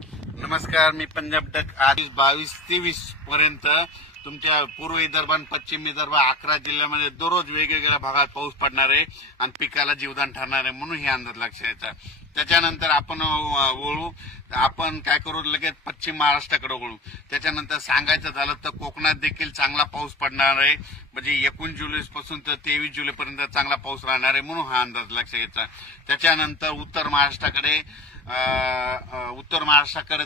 नमस्कार, मी पंजाब डक. आज 22-23 पर्यंत तुमच्या पूर्व विदर्भ आणि पश्चिम विदर्भ 11 जिल्ह्यामध्ये दररोज वेगवेगळ्या भागात पाऊस पडणार आहे आणि पिकाला जीवदान ठरणार आहे, म्हणून हे अंदाज लक्षात येतात. त्याच्यानंतर आपण काय करू, लगेच पश्चिम महाराष्ट्राकडे वळू. त्याच्यानंतर सांगायचं झालं तर कोकणात देखील चांगला पाऊस पडणार आहे, म्हणजे 19 जुलैपासून तर 23 जुलैपर्यंत चांगला पाऊस राहणार आहे, म्हणून हा अंदाज लक्षात घ्यायचा. त्याच्यानंतर उत्तर महाराष्ट्राकडे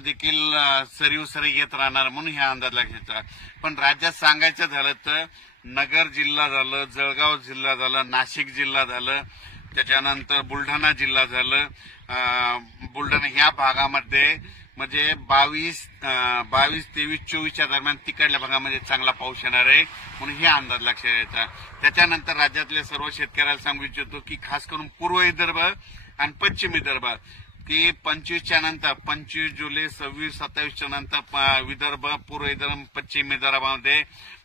देखील सरीव येत राहणार, म्हणून हा अंदाज लक्षात. पण राज्यात सांगायचं झालं तर नगर जिल्हा झालं, जळगाव जिल्हा झालं, नाशिक जिल्हा झालं, त्याच्यानंतर बुलढाणा जिल्हा झालं. बुलढाणा ह्या भागामध्ये म्हणजे 22, 23, 24च्या दरम्यान तिकडल्या भागामध्ये चांगला पाऊस येणार आहे, म्हणून हे अंदाज लक्षात यायचा. त्याच्यानंतर राज्यातल्या सर्व शेतकऱ्याला सांगू इच्छितो की खास करून पूर्व विदर्भ आणि पश्चिम विदर्भ की 25च्या नंतर 25 जुलै, 26, 27च्या नंतर विदर्भ, पूर्व विदर्भ, पश्चिम विदर्भामध्ये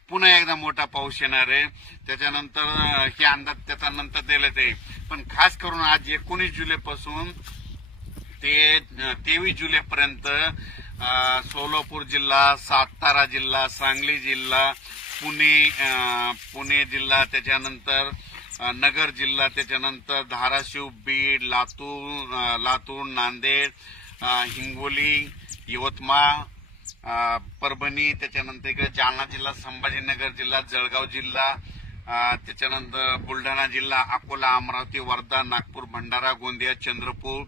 पुन्हा एकदा मोठा पाऊस येणार आहे. त्याच्यानंतर हे अंदाज त्याचा नंतर दिले ते. पण खास करून आज 19 जुलैपासून ते 23 जुलैपर्यंत सोलापूर जिल्हा, सातारा जिल्हा, सांगली जिल्हा, पुणे जिल्हा, त्याच्यानंतर नगर जिल्हा, त्याच्यानंतर धाराशिव, बीड, लातूर, नांदेड, हिंगोली, यवतमाळ, परभणी, त्याच्यानंतर इकडे जालना जिल्हा, संभाजीनगर जिल्हा, जळगाव जिल्हा, त्याच्यानंतर बुलढाणा जिल्हा, अकोला, अमरावती, वर्धा, नागपूर, भंडारा, गोंदिया, चंद्रपूर,